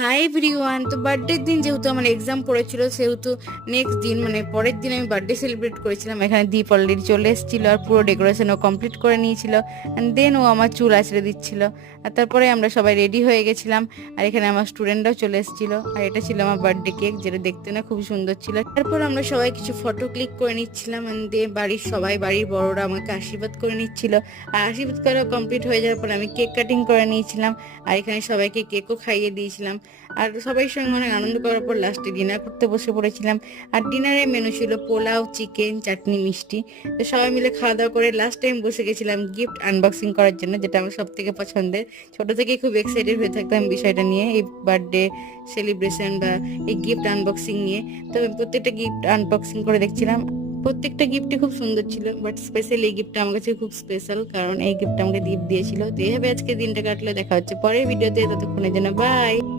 Hi everyone, তো বার্থডের দিন যেহেতু আমার এক্সাম পড়েছিল সেহেতু নেক্সট দিন মানে পরের দিন আমি বার্থডে সেলিব্রেট করেছিলাম। এখানে দীপ অলরেডি চলে এসেছিল আর পুরো ডেকোরেশনও কমপ্লিট করে নিয়েছিল। অ্যান্ড দেন ও আমার চুল আঁচড়ে দিচ্ছিল। আর তারপরে আমরা সবাই রেডি হয়ে গেছিলাম। আর এখানে আমার স্টুডেন্টরাও চলে এসেছিল। আর এটা ছিল আমার বার্থডে কেক, যেটা দেখতে না খুব সুন্দর ছিল। তারপর আমরা সবাই কিছু ফটো ক্লিক করে নিচ্ছিলাম। অ্যান্ড দেন বাড়ির সবাই, বাড়ির বড়রা আমাকে আশীর্বাদ করে নিচ্ছিল। আর আশীর্বাদ করা কমপ্লিট হয়ে যাওয়ার পর আমি কেক কাটিং করে নিয়েছিলাম। আর এখানে সবাইকে কেকও খাইয়ে দিয়েছিলাম। আর সবাই সঙ্গে অনেক আনন্দ করার পর লাস্টে ডিনার করতে বসে পড়েছিলাম। আর ডিনারের মেনু ছিল পোলাও, চিকেন, চাটনি, মিষ্টি। তো সবাই মিলে খাওয়া দাওয়া করে লাস্ট টাইম বসে গেছিলাম গিফট আনবক্সিং করার জন্য, যেটা আমার সব থেকে পছন্দের। ছোট থেকেই খুব এক্সাইটেড হয়ে থাকতাম বিষয়টা নিয়ে, এই বার্থডে সেলিব্রেশন বা এই গিফট আনবক্সিং নিয়ে। তো আমি প্রত্যেকটা গিফট আনবক্সিং করে দেখছিলাম। প্রত্যেকটা গিফটই খুব সুন্দর ছিল, বাট স্পেশালি এই গিফটটা আমার কাছে খুব স্পেশাল, কারণ এই গিফটটা আমাকে দীপ দিয়েছিল। তো এইভাবে আজকে দিনটা কাটলে। দেখা হচ্ছে পরের ভিডিওতে, ততক্ষণের জন্য বাই।